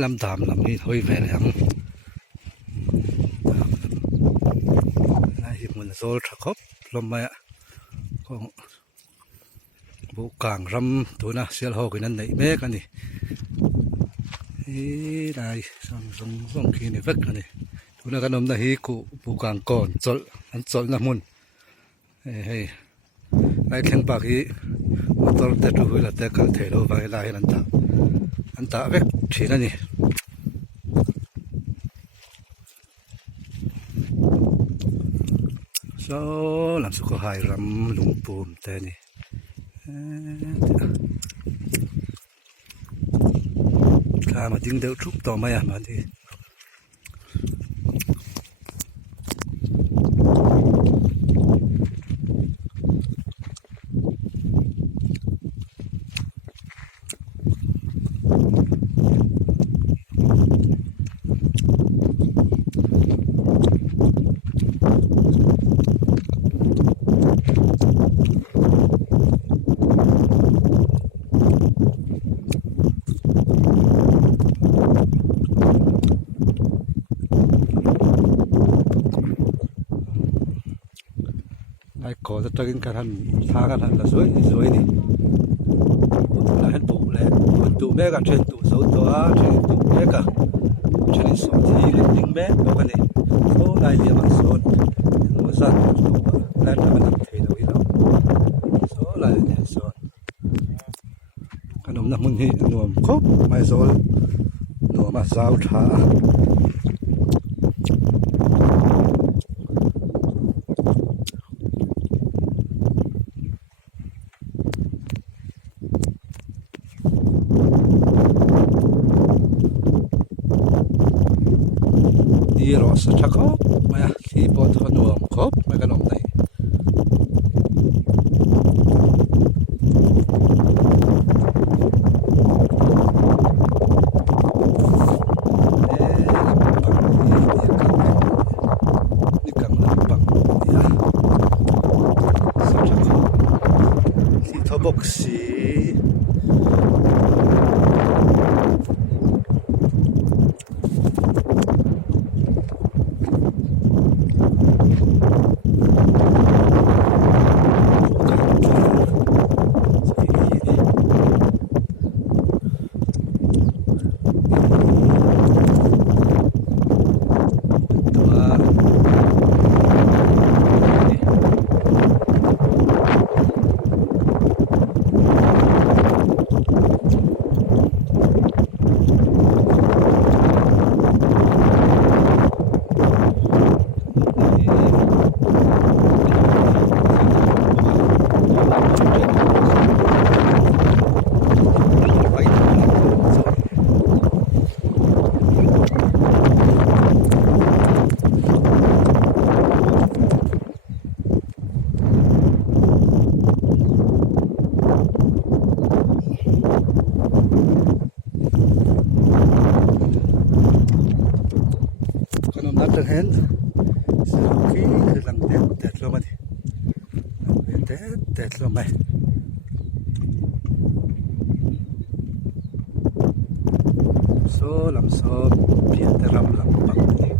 lắm tạm lắm đi thôi về lắm này hiệp mình rồi thật khóc lắm mày ạ còn bộ càng râm tối na xel hồ cáiนั้นnày bé cái này đây xong khi này vất cái này tối na cái nôm này cụ bộ càng còn chol là mun hay ai khen bạc hi motor te tu là te cả thể đâu vậy lại anh ta vét chỉ là gì số làm số có hai rắm lùng bùm thế này cả mà tiếng đều trúc to mày à mà thì có rất là cái hắn phá cái hắn là dưới này là hắn tụ bé cả trên tụ xấu to trên tụ bé cả trên đi số thì lên tính bé có cái này số này liền bằng số nó ra lại là mình thấy đâu đâu số lại là số cái nôm nằm mun hi nôm khóc mai rồi nôm mà giao thả đi rồi sẽ chắc khóc mà khi bỏ thằng nôm khóc mà cái nôm này boxy Natan hen suki lang det lo mati det lo mai โซลำโซเพียงแต่ลำปักนี่